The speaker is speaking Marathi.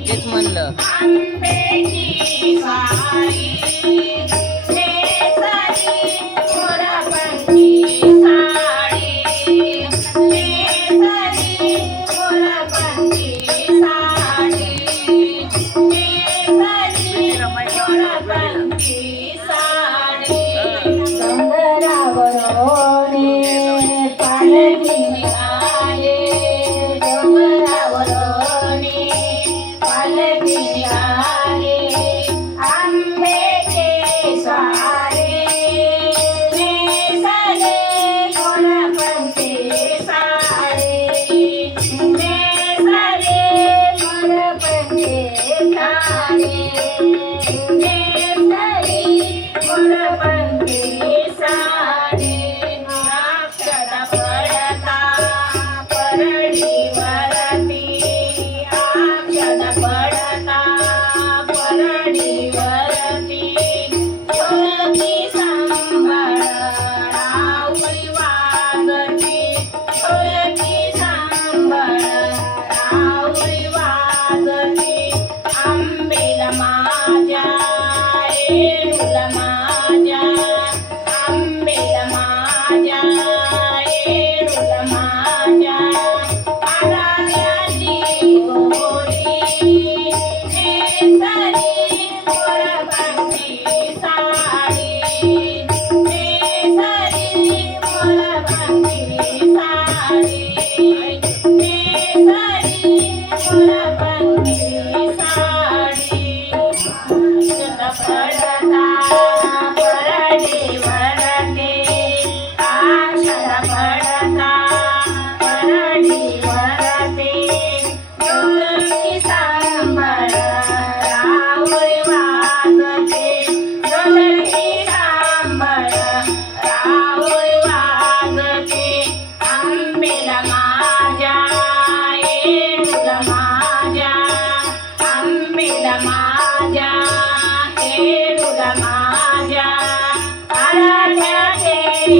मी तेच म्हणलं Ai.